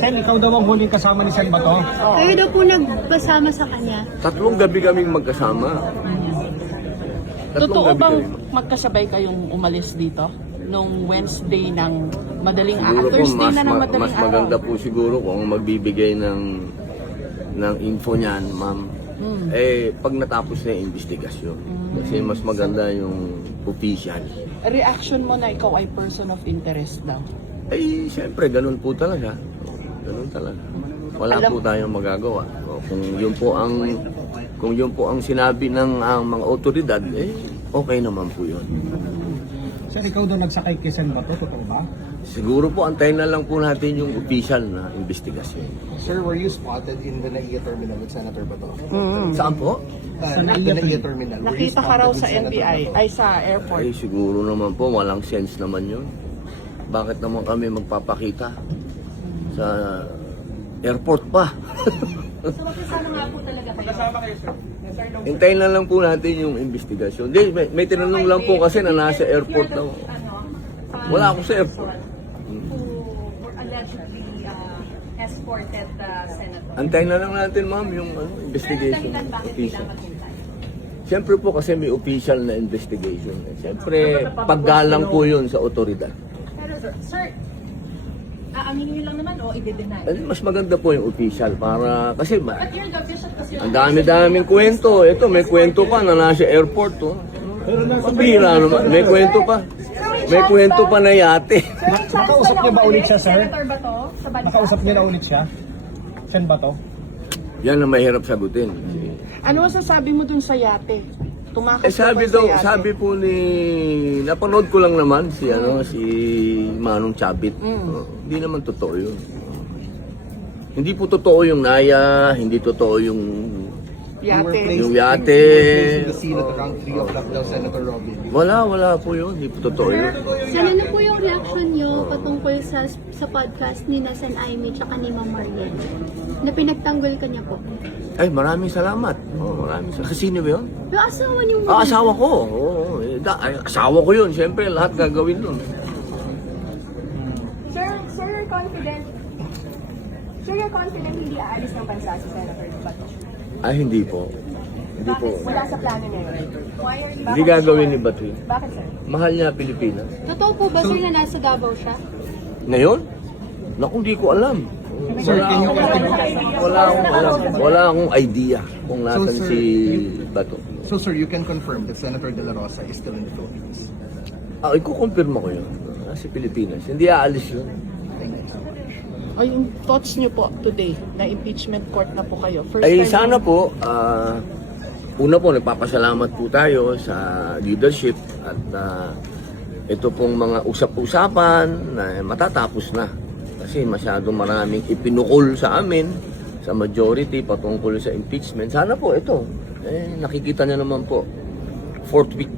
Sen, ikaw daw ang huling kasama ni Sen Bato. Kayo daw po nagpasama sa kanya. 3 gabi kaming magkasama. Totoo gabi bang kami. magkasabay kayong umalis dito? Nung Wednesday ng madaling Siguro po, Thursday mas, na ng madaling mas maganda po siguro kung magbibigay ng info niyan, ma'am. Pag natapos na yung investigasyon. Kasi mas maganda yung official. Reaction mo na ikaw ay person of interest daw. Siyempre, ganun po talaga. Ganun talaga. Wala po tayong magagawa. Kung yun po ang sinabi ng mga otoridad, okay naman po yun. Sen, ikaw daw nagsakay kay Sen Bato, totoo ba? Siguro po, antayin na lang po natin yung official na investigasyon. Sir, were you spotted in the NAIA terminal with Senator Bato? Saan po? Sa The NAIA NAIA terminal. Were you Nakita ka spotted raw with sa Senator NBI, Bato? ay sa airport. Siguro naman po, walang sense naman yun. Bakit naman kami magpapakita sa airport pa? So magkasama nga po talaga kayo. Hintayin na lang po natin yung investigasyon. May tinanong lang po kasi na nasa airport daw. Wala ako sa airport. Who allegedly escorted the senator. Antayin na lang natin, ma'am, yung investigation. Official. Siyempre po kasi may official na investigation. Siyempre, paggalang po yun sa otoridad. Pero sir, aaminin niyo lang naman o i-deny? Mas maganda po yung official para kasi But you're the official kasi ang dami-daming kwento. Ito, may kwento pa na nasa airport. Oh. Pabira naman. May kwento pa. May kwento pa na yate. Nakausap niyo ba ulit siya, sir? Senator Bato sa bansa? Nakausap niyo na ulit siya? Sen Bato? Yan ang mahirap sagutin. Ano masasabi mo dun sa yate? Tumakas ka Sabi ba sa daw, yate? sabi po ni napanood ko lang naman si si Manong Chabit. Hindi naman totoo 'yun. Hindi po totoo yung Naya, hindi totoo yung Yate. Yung yate. The scene at around 3 o'clock daw, Senator Robin. wala po 'yun, hindi po totoo 'yun. Sen, ano po yung reaction niyo patungkol sa podcast ni na Sen Aimee tsaka ni Ma'am Mariel? Na pinagtanggol ka niya po. Ay, maraming salamat. Maraming salamat. Kasi sino ba 'yun? Pero asawa niyo Asawa ko. Asawa ko 'yun. Siyempre, lahat gagawin nun. Sir, you're confident. Sir, you're confident hindi aalis ng bansa si Senator Bato? Ay, hindi po. Hindi po. Wala sa plano niya yun. Why are you... Hindi gagawin ni Batuin. Bakit, sir? Mahal niya Pilipinas. Totoo po ba sir na nasa Davao siya? Ngayon? Naku, hindi ko alam. Sir, can you Wala akong idea kung nasan So, sir, si Bato. So sir, you can confirm that Senator De La Rosa is still in the Philippines? Ikukumpirma ko yun. Nasa Pilipinas. Hindi aalis yun. Ay, yung thoughts niyo po today na impeachment court na po kayo. First Ay, time sana po, una po, nagpapasalamat po tayo sa leadership at ito pong mga usap-usapan na matatapos na. Kasi masyadong maraming ipinukol sa amin, sa majority patungkol sa impeachment. Sana po ito, nakikita niyo naman po, 4th week